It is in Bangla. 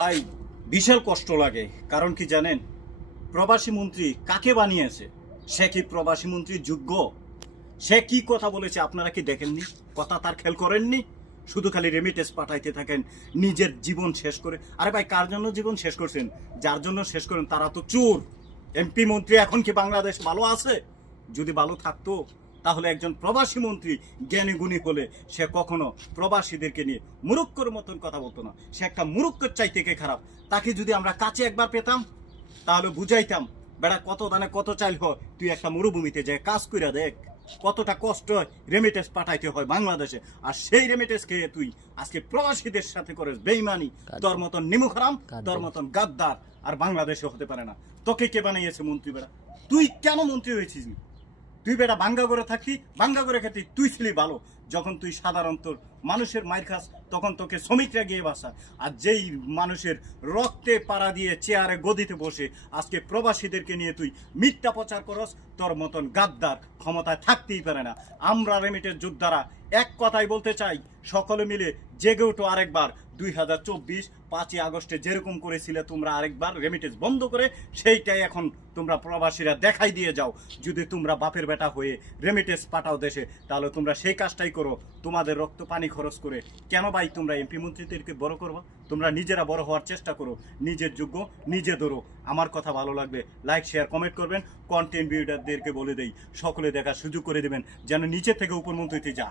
তাই বিশাল কষ্ট লাগে। কারণ কি জানেন, প্রবাসী মন্ত্রী কাকে বানিয়েছে? সে কি প্রবাসী মন্ত্রী যোগ্য? সে কি কথা বলেছে আপনারা কি দেখেননি? কথা তার খেয়াল করেননি? শুধু খালি রেমিটেন্স পাঠাইতে থাকেন নিজের জীবন শেষ করে। আরে ভাই, কার জন্য জীবন শেষ করছেন? যার জন্য শেষ করেন তারা তো চোর। এমপি মন্ত্রী এখন কি বাংলাদেশ ভালো আছে? যদি ভালো থাকতো তাহলে একজন প্রবাসী মন্ত্রী জ্ঞানী গুণী হলে সে কখনো প্রবাসীদেরকে নিয়ে মুরুক্কর মতন কথা বলতো না। সে একটা মুরুক্কর চাইতে কে খারাপ। তাকে যদি আমরা কাছে একবার পেতাম তাহলে বুঝাইতাম, বেড়া কত দানে কত চাইল হয়, তুই একটা মরুভূমিতে যায় কাজ কইরা দেখ কতটা কষ্ট হয়, রেমিটেন্স পাঠাইতে হয় বাংলাদেশে। আর সেই রেমিটেন্স খেয়ে তুই আজকে প্রবাসীদের সাথে করে বেইমানি। তোর মতন নিমুখরাম, তোর মতন গাদ্দার আর বাংলাদেশে হতে পারে না। তোকে কে বানাইয়েছে মন্ত্রী? বেড়া তুই কেন মন্ত্রী হয়েছিস? তুই বেটা বাঙ্গা করে থাকতি, বাঙ্গা করে খেতি, তুই ছিলি ভালো। যখন তুই সাধারণত মানুষের মাইর খাস তখন তোকে শ্রমিকরা গিয়ে বাসা। আর যেই মানুষের রক্তে পাড়া দিয়ে চেয়ারে গদিতে বসে আজকে প্রবাসীদেরকে নিয়ে তুই মিথ্যা প্রচার করস, তোর মতন গাদ্দার ক্ষমতায় থাকতেই পারে না। আমরা রেমিটেন্স যোদ্ধারা এক কথাই বলতে চাই, সকলে মিলে জেগে উঠো আরেকবার। 2024 5ই আগস্টে যেরকম করেছিলে তোমরা, আরেকবার রেমিটেন্স বন্ধ করে সেইটাই এখন তোমরা প্রবাসীরা দেখাই দিয়ে যাও। যদি তোমরা বাপের বেটা হয়ে রেমিটেন্স পাঠাও দেশে, তাহলে তোমরা সেই কাজটাই করো। তোমাদের রক্ত পানি খরচ করে কেন ভাই তোমরা এমপি মন্ত্রীদেরকে বড় করবো? তোমরা নিজেরা বড় হওয়ার চেষ্টা করো, নিজের যোগ্য নিজে ধরো। আমার কথা ভালো লাগবে লাইক শেয়ার কমেন্ট করবেন। কন্টেন্ট ভিউয়ারদেরকে বলে দেই সকলে দেখার সুযোগ করে দেবেন যেন নিচে থেকে উপর মন্ত্রীতে যা।